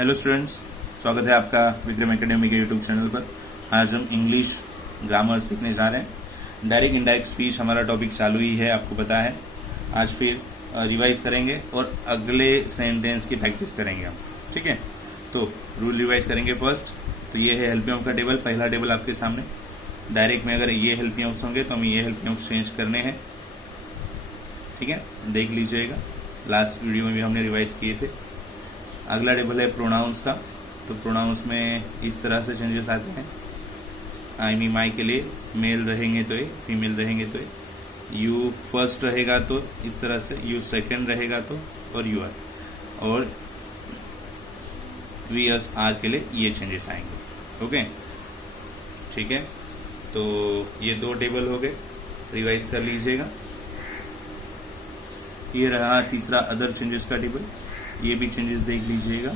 Hello students, स्वागत है आपका विक्रम एकेडमी के यूट्यूब चैनल पर। आज हम इंग्लिश ग्रामर सीखने जा रहे हैं। डायरेक्ट इनडायरेक्ट स्पीच हमारा टॉपिक चालू ही है, आपको पता है। आज फिर रिवाइज करेंगे और अगले सेंटेंस की प्रैक्टिस करेंगे हम, ठीक है। तो रूल रिवाइज करेंगे फर्स्ट। तो ये है हेल्पिंग ऑफ का टेबल, पहला टेबल आपके सामने। डायरेक्ट में अगर ये हेल्पिंग ऑफ्स होंगे तो हमें ये हेल्पिंग ऑफ्स चेंज करने हैं, ठीक है, देख लीजिएगा। लास्ट वीडियो में भी हमने रिवाइज किए थे। अगला टेबल है प्रोनाउंस का। तो प्रोनाउंस में इस तरह से चेंजेस आते हैं। आई मी माई के लिए मेल रहेंगे तो ये, फीमेल रहेंगे तो ये, यू फर्स्ट रहेगा तो इस तरह से, यू सेकंड रहेगा तो, और यू आर, और वी अस आर के लिए ये चेंजेस आएंगे। ओके, ठीक है। तो ये दो टेबल हो गए, रिवाइज कर लीजिएगा। ये रहा तीसरा अदर चेंजेस का टेबल, ये भी चेंजेस देख लीजिएगा।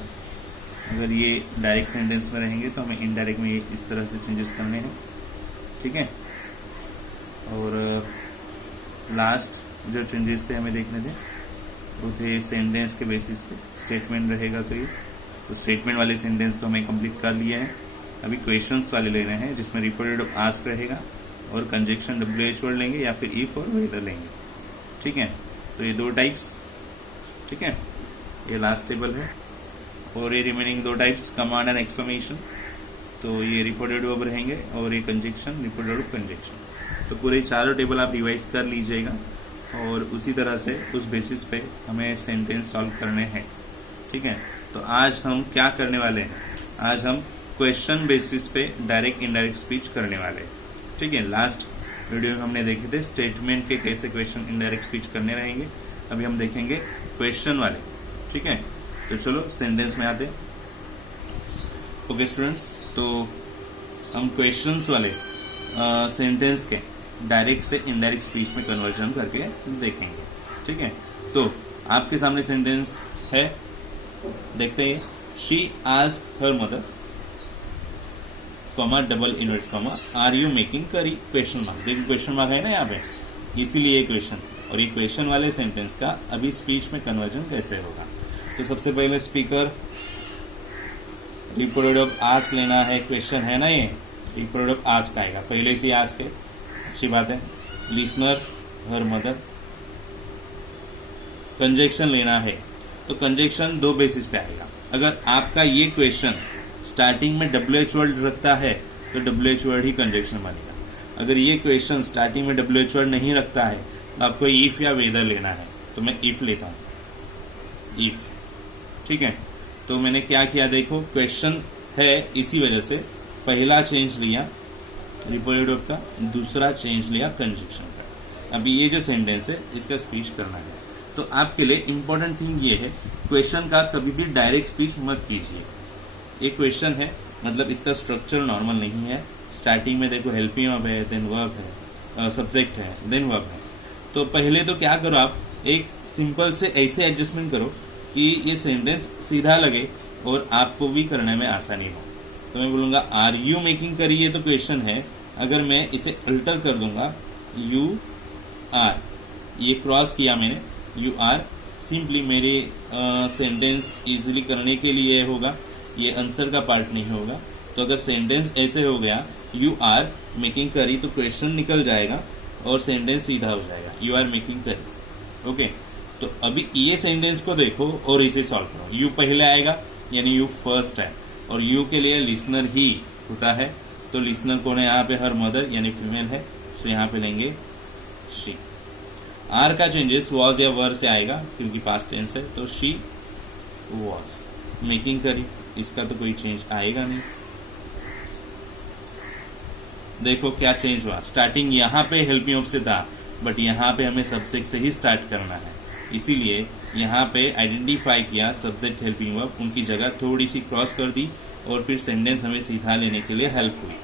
अगर ये डायरेक्ट सेंटेंस में रहेंगे तो हमें इनडायरेक्ट में इस तरह से चेंजेस करने हैं, ठीक है। और लास्ट जो चेंजेस थे हमें देखने थे वो थे सेंटेंस के बेसिस पे। स्टेटमेंट रहेगा तो ये, तो स्टेटमेंट वाले सेंटेंस तो हमें कंप्लीट कर लिए हैं। अभी क्वेश्चंस वाले लेने हैं जिसमें रिपोर्टेड ऑफ आस्क रहेगा और कंजक्शन WH वर्ड लेंगे या फिर इफ और वेदर लेंगे, ठीक है। तो ये दो टाइप्स, ठीक है। ये लास्ट टेबल है। और ये रिमेनिंग दो टाइप्स, कमांड एंड एक्सक्लेमेशन। तो ये रिपोर्टेड वर्ब रहेंगे और ये कंजक्शन, रिपोर्टेड ऑफ कंजक्शन। तो पूरे चारों टेबल आप रिवाइज कर लीजिएगा और उसी तरह से उस बेसिस पे हमें सेंटेंस सॉल्व करने हैं, ठीक है। तो आज हम क्या करने वाले हैं, आज हम क्वेश्चन बेसिस पे डायरेक्ट इनडायरेक्ट स्पीच करने वाले हैं, ठीक है। लास्ट वीडियो में हमने देखे थे स्टेटमेंट के कैसे क्वेश्चन इनडायरेक्ट स्पीच करने रहेंगे। अभी हम देखेंगे क्वेश्चन वाले, ठीक है। तो चलो सेंटेंस में आते हैं। ओके स्टूडेंट्स, तो हम क्वेश्चंस वाले सेंटेंस के डायरेक्ट से इनडायरेक्ट स्पीच में कन्वर्जन करके देखेंगे, ठीक है। तो आपके सामने सेंटेंस है, देखते हैं। She asked her mother, comma double invert comma, are you making curry, question mark. देखिए क्वेश्चन मार्क है ना यहाँ पे, इसीलिए ये क्वेश्चन। और ये क्वेश्चन वाले सेंटेंस का अभी स्पीच में कन्वर्जन कैसे होगा। तो सबसे पहले स्पीकर रिपोर्टेड ऑफ आस्क लेना है, क्वेश्चन है ना, ये रिपोर्टेड ऑफ आस्क आएगा, पहले से आस्क है, अच्छी बात है। लिसनर हर मदर, कंजक्शन लेना है। तो कंजक्शन दो बेसिस पे आएगा। अगर आपका ये क्वेश्चन स्टार्टिंग में WH वर्ड रखता है तो WH वर्ड ही कंजक्शन बनेगा। अगर ये क्वेश्चन स्टार्टिंग में WH वर्ड नहीं रखता है तो आपको इफ या वेदर लेना है। तो मैं इफ लेता हूं, इफ, ठीक है। तो मैंने क्या किया, देखो क्वेश्चन है इसी वजह से पहला चेंज लिया रिपोर्टेड ऑफ का, दूसरा चेंज लिया कंजक्शन का। अभी ये जो सेंटेंस है इसका स्पीच करना है। तो आपके लिए इंपॉर्टेंट थिंग ये है, क्वेश्चन का कभी भी डायरेक्ट स्पीच मत कीजिए। एक क्वेश्चन है मतलब इसका स्ट्रक्चर नॉर्मल नहीं है। स्टार्टिंग में देखो हेल्पिंग ऑफ है, देन वर्ब है, सब्जेक्ट है, देन वर्ब है। तो पहले तो क्या करो, आप एक सिंपल से ऐसे एडजस्टमेंट करो कि ये सेंटेंस सीधा लगे और आपको भी करने में आसानी हो। तो मैं बोलूंगा आर यू मेकिंग करी, ये तो क्वेश्चन है। अगर मैं इसे अल्टर कर दूंगा यू आर, ये क्रॉस किया मैंने, यू आर, सिंपली मेरे सेंटेंस इजीली करने के लिए होगा, ये आंसर का पार्ट नहीं होगा। तो अगर सेंटेंस ऐसे हो गया यू आर मेकिंग करी, तो क्वेश्चन निकल जाएगा और सेंटेंस सीधा हो जाएगा, यू आर मेकिंग करी। ओके, तो अभी ये सेंटेंस को देखो और इसे सॉल्व करो। यू पहले आएगा यानी यू फर्स्ट है, और यू के लिए लिसनर ही होता है। तो लिसनर कौन है यहाँ पे, हर मदर यानी फीमेल है, सो यहाँ पे लेंगे शी। आर का चेंजेस वॉज या वर से आएगा क्योंकि पास्ट टेंस है, तो शी वॉज मेकिंग करी, इसका तो कोई चेंज आएगा नहीं। देखो क्या चेंज हुआ, स्टार्टिंग यहाँ पे हेल्पिंग ऑफ से था, बट यहाँ पे हमें सब्जेक्ट से ही स्टार्ट करना है, इसीलिए यहाँ पे आइडेंटिफाई किया सब्जेक्ट हेल्पिंग वर्ब, उनकी जगह थोड़ी सी क्रॉस कर दी और फिर सेंटेंस हमें सीधा लेने के लिए हेल्प हुई।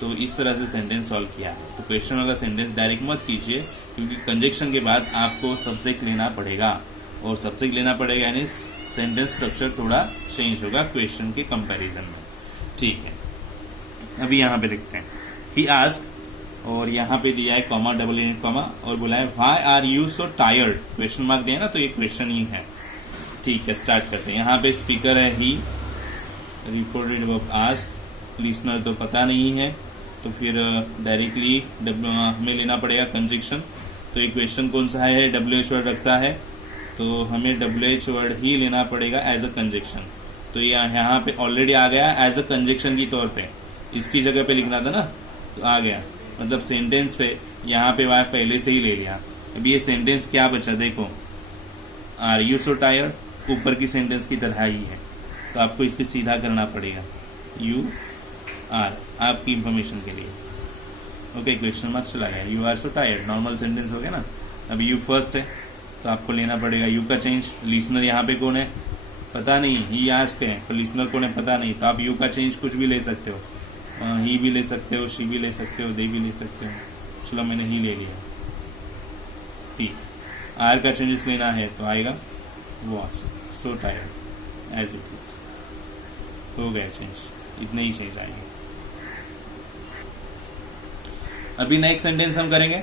तो इस तरह से सेंटेंस सॉल्व किया है। तो क्वेश्चन वाला सेंटेंस डायरेक्ट मत कीजिए क्योंकि कंजक्शन के बाद आपको सब्जेक्ट लेना पड़ेगा, और सब्जेक्ट लेना पड़ेगा यानी सेंटेंस स्ट्रक्चर थोड़ा चेंज होगा क्वेश्चन के कंपैरिजन में, ठीक है। अभी यहाँ पे देखते हैं, ही आस्क्ड, और यहाँ पे दिया है कॉमा डबल इन कॉमा और बोला है why are you so tired, question mark दिया ना, तो ये क्वेश्चन ही है, ठीक है। स्टार्ट करते हैं। यहाँ पे स्पीकर है ही, रिपोर्टेड वर्ब आस्क, लिसनर तो पता नहीं है, तो फिर डायरेक्टली हमें लेना पड़ेगा कंजक्शन। तो ये क्वेश्चन कौन सा है, WH वर्ड रखता है, तो हमें WH वर्ड ही लेना पड़ेगा एज अ कंजक्शन। तो यहाँ पे ऑलरेडी आ गया एज अ कंजक्शन की तौर पे, इसकी जगह पे लिखना था ना, तो आ गया, मतलब सेंटेंस पे यहाँ पे वाह पहले से ही ले लिया। अभी ये सेंटेंस क्या बचा देखो, आर यू सो टायर्ड, ऊपर की सेंटेंस की तरह ही है, तो आपको इसको सीधा करना पड़ेगा, यू आर, आपकी इंफॉर्मेशन के लिए। ओके, क्वेश्चन मार्क चला गया, you are so tired, normal sentence हो गया ना। अभी यू फर्स्ट है, तो आपको लेना पड़ेगा यू का चेंज। लिसनर यहाँ पे कौन है पता नहीं, ही आस्क है, तो लिसनर कौन है पता नहीं, तो आप यू का चेंज कुछ भी ले सकते हो, ही भी ले सकते हो, शी भी ले सकते हो, दे भी ले सकते हो। चलो मैंने ही ले लिया, ही। आर का चेंजेस लेना है तो आएगा was so tired as it is, हो गया चेंज, इतने ही चेंज आएंगे। अभी नेक्स्ट सेंटेंस हम करेंगे,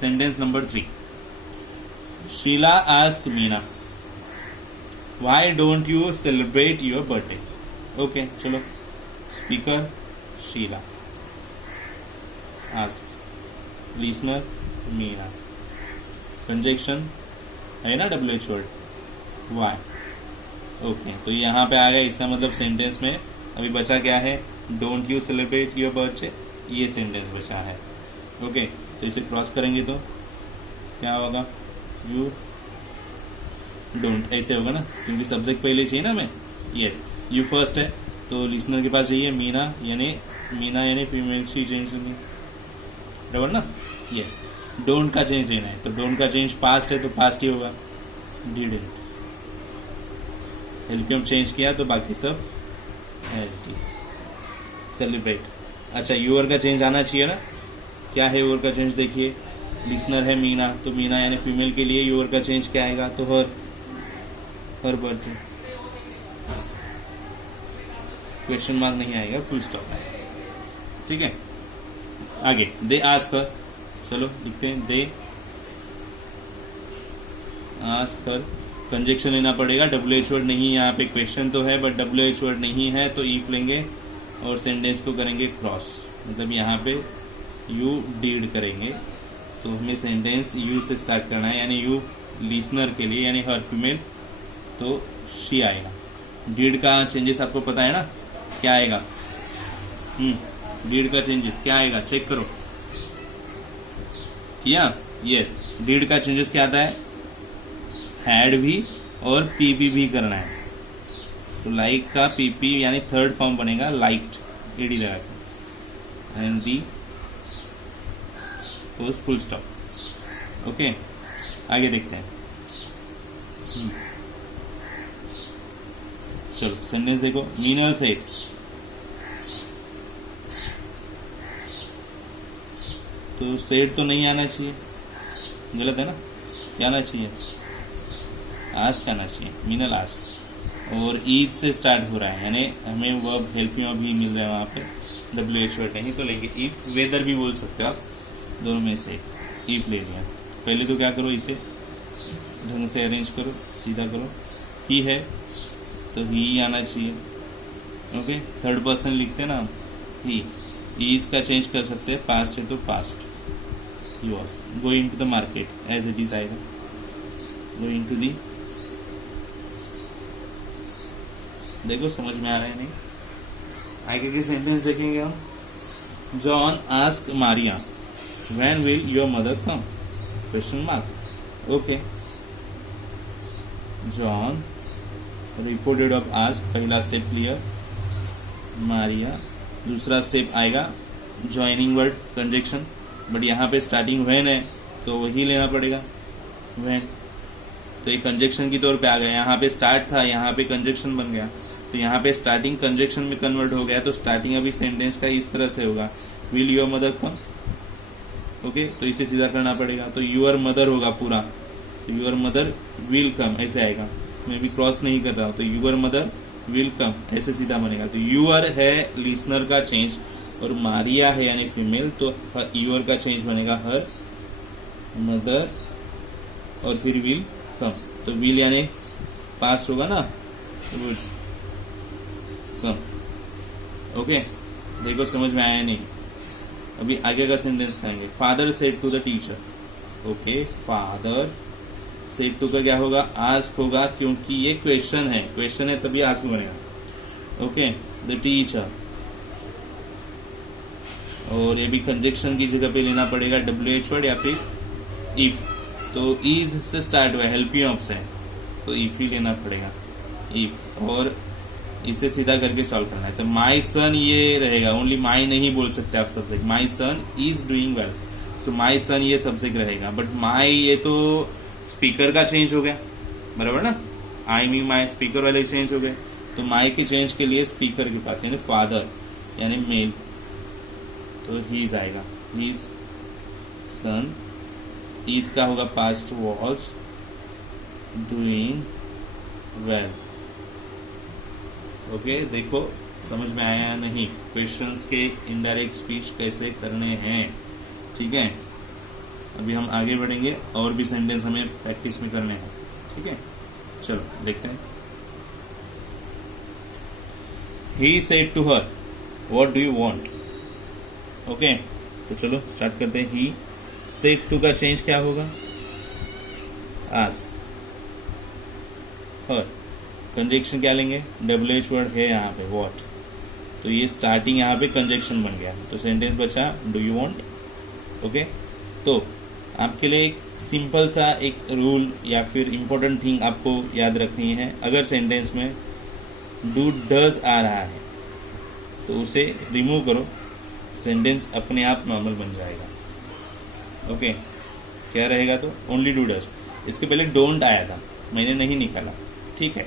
sentence number 3। Sheela ask Meena, why don't you celebrate your birthday. Okay चलो, speaker Sheela, ask, listener Meena, conjunction है ना WH वर्ड, व्हाई। ओके, तो यहाँ पे आ गया, इसका मतलब सेंटेंस में अभी बचा क्या है, don't you celebrate your birthday, ये सेंटेंस बचा है। ओके, तो इसे क्रॉस करेंगे तो क्या होगा, यू डोंट, ऐसे होगा ना, क्योंकि सब्जेक्ट पहले चाहिए ना हमें। यस, यू फर्स्ट है, तो लिसनर के पास चाहिए मीना यानी फीमेल, शी चेंज करनी बराबर ना। यस, डोंट का चेंज लेना है, तो डोंट का चेंज पास्ट है, तो पास्ट ही होगा, डिडंट। हेल्पियम चेंज किया तो बाकी सब एज इट इज, सेलिब्रेट। अच्छा, यूअर का चेंज आना चाहिए ना, क्या है यूअर का चेंज देखिए, लिसनर है मीना, तो मीना यानी फीमेल के लिए यूअर का चेंज क्या आएगा, तो हर बर्थडे, क्वेश्चन मार्क नहीं आएगा, फुल स्टॉप आएगा। ठीक है, आगे दे आस्क हर, चलो लिखते हैं, दे आस्क हर, कंजक्शन लेना पड़ेगा, WH वर्ड नहीं, यहाँ पे क्वेश्चन तो है बट WH वर्ड नहीं है, तो इफ लेंगे और सेंटेंस को करेंगे क्रॉस, मतलब यहाँ पे यू डीड करेंगे, तो हमें सेंटेंस यू से स्टार्ट करना है, यानी यू लिसनर के लिए यानी हर फीमेल, तो शी आएगा। डीड का चेंजेस आपको पता है ना क्या आएगा, डीड का चेंजेस क्या आएगा, चेक करो किया। यस, डीड का चेंजेस क्या आता है, हैड भी और पीपी भी करना है, तो लाइक का पीपी यानी थर्ड फॉर्म बनेगा लाइक्ड, एडी लगा के, and the full stop. Okay, आगे देखते हैं। चलो सेंटेंस देखो, मीनल सेड, तो सेड तो नहीं आना चाहिए, गलत है ना, क्या आना चाहिए, आस्क आना चाहिए, मीनल आस्क, और ईद से स्टार्ट हो रहा है, यानी हमें वर्ब हेल्पिंग भी मिल रहा है वहां पे, WH वर्ड नहीं तो लेंगे इफ, वेदर भी बोल सकते हो आप, दोनों में से इफ ले लिया। पहले तो क्या करो, इसे ढंग से अरेंज करो, सीधा करो, ही है तो ही आना चाहिए। ओके, थर्ड पर्सन लिखते हैं ना ही, इज का चेंज कर सकते हैं, पास्ट है तो past, he was going to the market as it is आएगा, गोइंग टू दी, देखो समझ में आ रहा है नहीं। आगे के सेंटेंस देखेंगे हम, John ask Maria when will your mother come, question mark. Okay, John reported of ask, पहला स्टेप क्लियर, मारिया दूसरा स्टेप आएगा ज्वाइनिंग वर्ड कंजक्शन, बट यहाँ पे स्टार्टिंग व्हेन है तो वही लेना पड़ेगा व्हेन, तो ये कंजक्शन की तौर पे आ गया, यहाँ पे स्टार्ट था, यहाँ पे कंजक्शन बन गया, तो यहाँ पे स्टार्टिंग कंजक्शन में कन्वर्ट हो गया, तो स्टार्टिंग अभी सेंटेंस का इस तरह से होगा, will your mother come. Okay, तो इसे सीधा करना पड़ेगा, तो यूर मदर होगा पूरा, तो यूर मदर विल कम ऐसे आएगा, मैं भी क्रॉस नहीं कर रहा हूँ, तो यूर मदर विल कम ऐसे सीधा बनेगा। तो यूर है लिसनर का चेंज और मारिया है यानी फीमेल, तो यूर का चेंज बनेगा हर मदर और फिर विल कम, तो विल यानी पास्ट होगा ना, कम। ओके, देखो समझ में आया नहीं। अभी आगे का सेंटेंस करेंगे। Father said to the teacher. Okay, father said to का क्या होगा? आस्क होगा, क्योंकि ये क्वेश्चन है तभी आस्क बनेगा। ओके, द टीचर, और ये भी कंजक्शन की जगह पे लेना पड़ेगा WH वर्ड या फिर इफ। तो इज से स्टार्ट हुआ, हेल्पिंग ऑप्शन है तो इफ ही लेना पड़ेगा, इफ, और इसे सीधा करके सॉल्व करना है। तो माई सन ये रहेगा, ओनली माई नहीं बोल सकते आप subject. My son is doing well, so my son ये सब्जेक्ट रहेगा। बट माई ये तो स्पीकर का चेंज हो गया, बराबर ना? आई मीन माई स्पीकर वाले चेंज हो गए, तो माई के चेंज के लिए स्पीकर के पास यानी फादर यानी मेल, तो हीज आएगा, हीज सन। ईज का होगा past was doing well. Okay, देखो समझ में आया नहीं? क्वेश्चंस के इनडायरेक्ट स्पीच कैसे करने हैं, ठीक है? अभी हम आगे बढ़ेंगे और भी सेंटेंस हमें प्रैक्टिस में करने हैं, ठीक है? चलो देखते हैं। He said to her, what do you want? Okay, तो चलो स्टार्ट करते हैं। ही सेड टू का चेंज क्या होगा? आस्क। हर कंजक्शन क्या लेंगे? WH वर्ड है यहाँ पे व्हाट, तो ये स्टार्टिंग यहाँ पे कंजक्शन बन गया, तो सेंटेंस बचा डू यू वांट। ओके, तो आपके लिए एक सिंपल सा एक रूल या फिर इम्पोर्टेंट थिंग आपको याद रखनी है। अगर सेंटेंस में डू डज आ रहा है तो उसे रिमूव करो, सेंटेंस अपने आप नॉर्मल बन जाएगा। ओके, क्या रहेगा? तो ओनली डू डज। इसके पहले डोंट आया था, मैंने नहीं निकाला, ठीक है?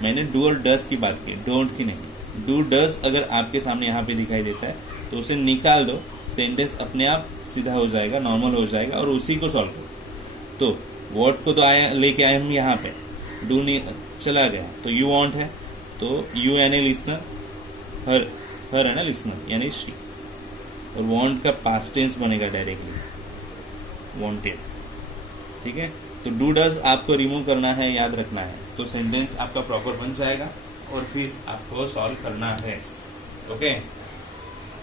मैंने डू और डज की बात की, डोंट की नहीं। डू डज अगर आपके सामने यहाँ पे दिखाई देता है तो उसे निकाल दो, सेंटेंस अपने आप सीधा हो जाएगा, नॉर्मल हो जाएगा, और उसी को सॉल्व करो। तो व्हाट को तो आया लेके आए हम यहाँ पे, डू नहीं चला गया, तो यू वांट है, तो यू यानी लिसनर, हर है ना लिसनर यानी शी, और वांट का पास्ट टेंस बनेगा डायरेक्टली, वांटेड, ठीक है? तो डू डज आपको रिमूव करना है, याद रखना है, तो सेंटेंस आपका प्रॉपर बन जाएगा और फिर आपको सॉल्व करना है। ओके,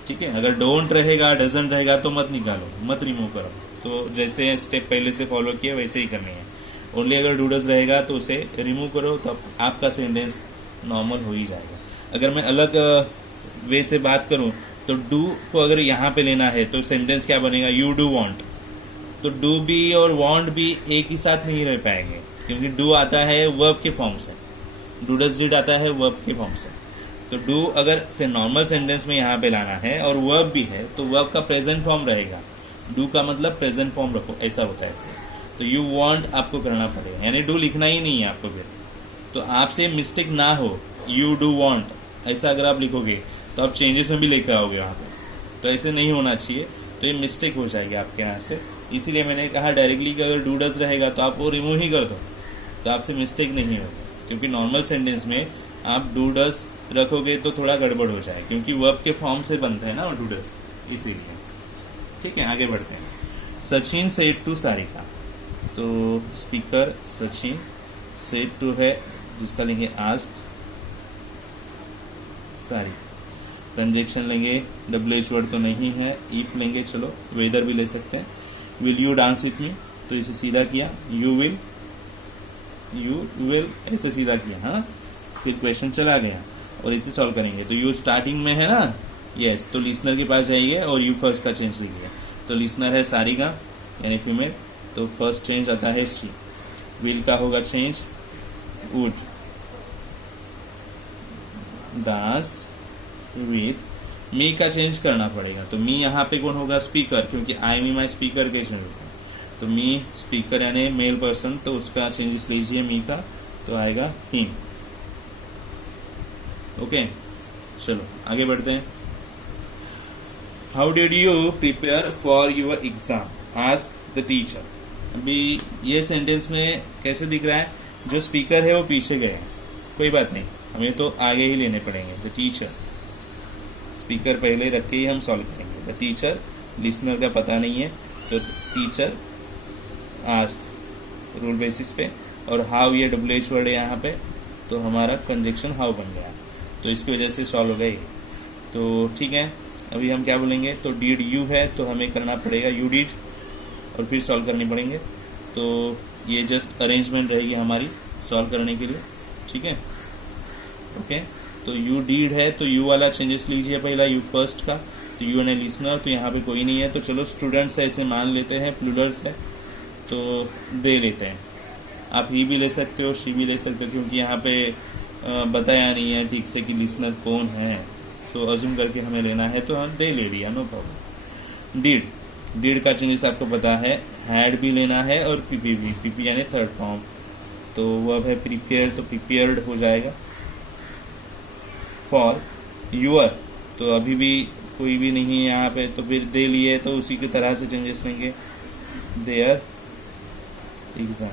ठीक है? अगर डोंट रहेगा, डजंट रहेगा तो मत निकालो, मत रिमूव करो। तो जैसे स्टेप पहले से फॉलो किया वैसे ही करनी है। ओनली अगर डू डज रहेगा तो उसे रिमूव करो, तो आपका सेंटेंस नॉर्मल हो ही जाएगा। अगर मैं अलग वे से बात करूं तो डू को अगर यहाँ पे लेना है तो सेंटेंस क्या बनेगा? You do want. तो डू भी और वांट भी एक ही साथ नहीं रह पाएंगे, क्योंकि डू आता है वर्ब के फॉर्म से, डू डज डिड आता है वर्ब के फॉर्म से। तो डू अगर से नॉर्मल सेंटेंस में यहाँ पे लाना है और वर्ब भी है तो वर्ब का प्रेजेंट फॉर्म रहेगा, डू का मतलब प्रेजेंट फॉर्म रखो, ऐसा होता है। तो यू वांट आपको करना पड़ेगा, यानी डू लिखना ही नहीं है आपको फिर। तो आपसे मिस्टेक ना हो, यू डू वांट ऐसा अगर आप लिखोगे तो आप चेंजेस में भी लेकर आओगे वहाँ पे, तो ऐसे नहीं होना चाहिए, तो ये मिस्टेक हो जाएगी आपके यहाँ से। इसीलिए मैंने कहा डायरेक्टली कि अगर डू डज रहेगा तो आप वो रिमूव ही कर दो, तो आपसे मिस्टेक नहीं होगी। क्योंकि नॉर्मल सेंटेंस में आप डू डज रखोगे तो थोड़ा गड़बड़ हो जाए, क्योंकि वर्ब के फॉर्म से बनता है ना डू डज, इसीलिए। ठीक है, आगे बढ़ते हैं। सचिन सेड टू सारिका, तो स्पीकर सचिन, सेड टू है जिसका लेंगे आस्क, सारिका कंजक्शन लेंगे, WH वर्ड तो नहीं है, इफ लेंगे, चलो वेदर भी ले सकते हैं। Will you dance with me, तो इसे सीधा किया, यू विल ऐसे सीधा किया, हाँ, फिर क्वेश्चन चला गया और इसे सॉल्व करेंगे। तो यू स्टार्टिंग में है ना, यस, तो लिसनर के पास जाइए और यू फर्स्ट का चेंज लीजिए। तो लिसनर है सारिका यानी फीमेल, तो फर्स्ट चेंज आता है शी। विल का होगा चेंज वुड, डांस विथ, मी का चेंज करना पड़ेगा, तो मी यहाँ पे कौन होगा? स्पीकर, क्योंकि आई मी माई स्पीकर के चेंज होगा, तो मी स्पीकर यानी मेल पर्सन, तो उसका चेंजेस लीजिए मी का, तो आएगा हिम। ओके, चलो आगे बढ़ते हैं। How did you prepare for your exam, ask the teacher. अभी ये सेंटेंस में कैसे दिख रहा है? जो स्पीकर है वो पीछे गए हैं, कोई बात नहीं, हमें तो आगे ही लेने पड़ेंगे। द टीचर, स्पीकर पहले रख के ही हम सॉल्व करेंगे। द टीचर, लिसनर का पता नहीं है, तो टीचर आस्क रूल बेसिस पे, और हाउ ये WH वर्ड है यहाँ पे, तो हमारा कंजक्शन हाउ बन गया। तो इसकी वजह से सॉल्व हो गए। तो ठीक है, अभी हम क्या बोलेंगे, तो डिड यू है तो हमें करना पड़ेगा यू डिड और फिर सॉल्व करने पड़ेंगे। तो ये जस्ट अरेंजमेंट रहेगी हमारी सॉल्व करने के लिए, ठीक है। ओके, तो यू डिड है तो यू वाला चेंजेस लीजिए पहला, यू फर्स्ट का। तो यू एन ए लिसनर, तो यहाँ पे कोई नहीं है, तो चलो स्टूडेंट्स है ऐसे मान लेते हैं, प्लूरल्स है तो दे लेते हैं। आप ही भी ले सकते हो, शी भी ले सकते हो, क्योंकि यहाँ पे बताया नहीं है ठीक से कि लिसनर कौन है, तो अज्यूम करके हमें लेना है तो हम दे ले लिया, नो प्रॉब्लम। डिड का चेंजेस आपको पता है, हैड भी लेना है और पीपी भी, पीपी यानी थर्ड फॉर्म, तो वर्ब है प्रिपेयर तो प्रिपेयर्ड हो जाएगा। फॉर यूअर, तो अभी भी कोई भी नहीं है यहाँ पे, तो फिर दे लिए तो उसी की तरह से चेंजेस लेंगे, their exam,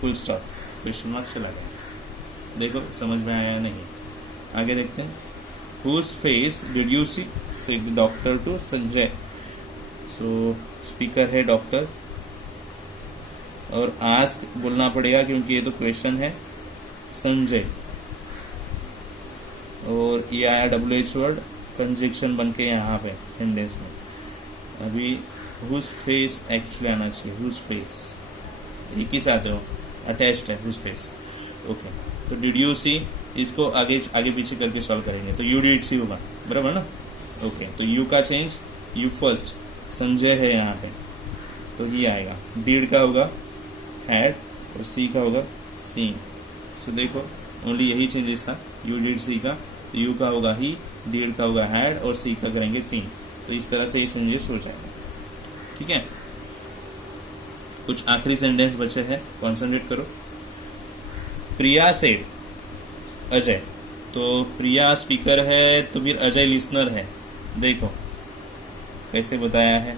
full stop, question mark चला गया। देखो समझ में आया नहीं, आगे देखते हैं। Whose face did you see? said the doctor to Sanjay. So speaker है डॉक्टर, और आस्क बोलना पड़ेगा क्योंकि ये तो क्वेश्चन है, संजय, और ये आया WH वर्ड कंजक्शन बन के यहाँ पे सेंटेंस में। अभी whose face एक्चुअली आना चाहिए, whose face एक ही साथ हो, अटैच्ड है whose face। ओके, तो डिड यू सी, इसको आगे आगे पीछे करके सॉल्व करेंगे, तो यू डिड सी होगा, बराबर ना। ओके, तो यू का चेंज, यू फर्स्ट, संजय है यहाँ पे तो ये आएगा। डिड का होगा हैड और सी का होगा सीन। तो देखो ओनली यही चेंजेस था, यू डिड सी का, तो यू का होगा ही, डिड का होगा हैड और सी का करेंगे सीन। तो इस तरह से ये चेंजेस हो जाएगा, ठीक है। कुछ आखिरी सेंटेंस बचे हैं, कॉन्सेंट्रेट करो। प्रिया सेड, अजय, तो प्रिया स्पीकर है तो फिर अजय लिसनर है, देखो कैसे बताया है।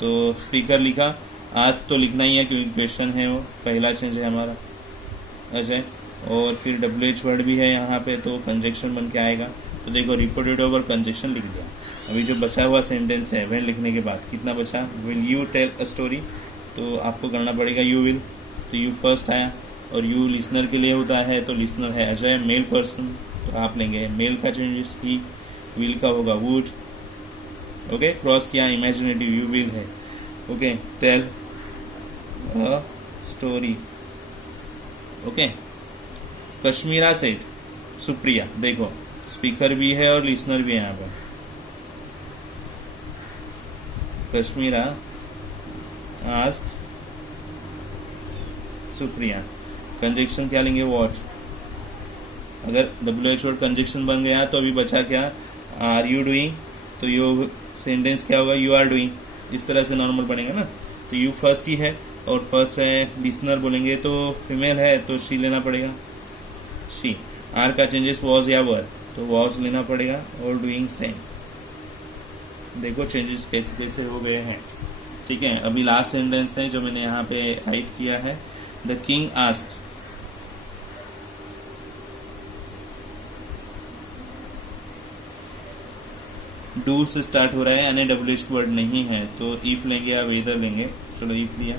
तो स्पीकर लिखा, आज तो लिखना ही है क्योंकि क्वेश्चन है, वो पहला चेंज है हमारा अजय, और फिर WH वर्ड भी है यहाँ पे तो कंजक्शन बन के आएगा। तो देखो रिपोर्टेड ओवर कंजक्शन लिख दिया। अभी जो बचा हुआ सेंटेंस है व्हेन लिखने के बाद कितना बचा, will you tell a story, तो आपको करना पड़ेगा यू विल, तो यू फर्स्ट आया, और यू लिसनर के लिए होता है तो लिसनर है अजय, मेल पर्सन, तो आप लेंगे मेल का चेंजेस ही, विल का होगा वुड। ओके, क्रॉस किया, इमेजिनेटिव यू विल है। Okay, tell a story. Okay, Kashmira said, Supriya, देखो स्पीकर भी है और लिसनर भी है यहाँ पर। कश्मीरा आस्क सुप्रिया, कंजक्शन क्या लेंगे, वॉट। अगर WH वर्ड कंजक्शन बन गया तो अभी बचा क्या, आर यू डूइंग, तो यू सेंटेंस क्या होगा, यू आर डूइंग, इस तरह से नॉर्मल बनेगा ना। तो यू फर्स्ट ही है और फर्स्ट है, लिसनर बोलेंगे तो फीमेल है तो शी लेना पड़ेगा, शी। आर का चेंजेस वॉज या वर, तो वॉज लेना पड़ेगा, और डूइंग सेम। देखो चेंजेस कैसे कैसे हो गए हैं, ठीक है। अभी लास्ट सेंटेंस है जो मैंने यहाँ पे राइट किया है, द किंग आस्क, डू से स्टार्ट हो रहा है यानी WH वर्ड नहीं है, तो इफ लेंगे या वेदर लेंगे। चलो इफ लिया,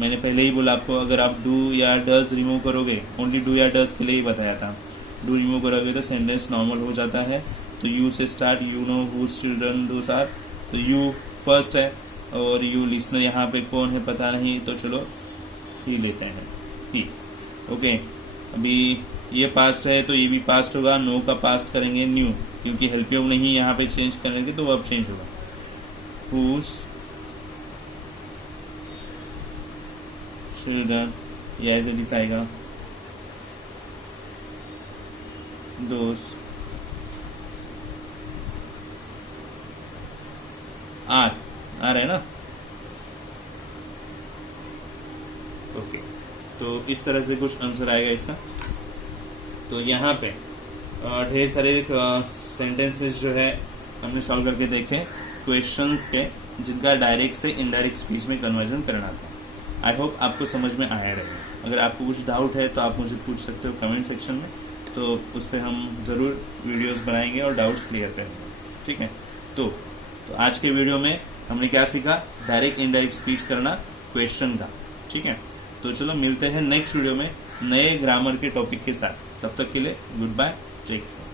मैंने पहले ही बोला आपको, अगर आप डू या डज रिमूव करोगे, ओनली डू या डज के लिए ही बताया था, डू रिमूव करोगे तो सेंटेंस नॉर्मल हो जाता है। तो यू से start, you know whose children those are, तो यू फर्स्ट है और यू लिसनर यहाँ पे कौन है पता नहीं, तो चलो ही लेते हैं, ही। ओके, अभी ये पास्ट है तो ये भी पास्ट होगा, नो का पास्ट करेंगे न्यू, क्योंकि हेल्प यू नहीं यहाँ पे चेंज करने की, तो वर्ब चेंज होगा। हुज चिल्ड्रन, ये एज इट इज आएगा, दोस्त आर है ना। ओके, तो इस तरह से कुछ आंसर आएगा इसका। तो यहाँ पे ढेर सारे सेंटेंसेस जो है हमने सॉल्व करके देखे क्वेश्चंस के, जिनका डायरेक्ट से इनडायरेक्ट स्पीच में कन्वर्जन करना था। आई होप आपको समझ में आया रहेगा। अगर आपको कुछ डाउट है तो आप मुझे पूछ सकते हो कमेंट सेक्शन में, तो उस पर हम ज़रूर वीडियोस बनाएंगे और डाउट्स क्लियर करेंगे, ठीक है। तो आज के वीडियो में हमने क्या सीखा, डायरेक्ट इनडायरेक्ट स्पीच करना क्वेश्चन का, ठीक है। तो चलो मिलते हैं नेक्स्ट वीडियो में नए ग्रामर के टॉपिक के साथ। तब तक के लिए गुड बाय, टेक केयर।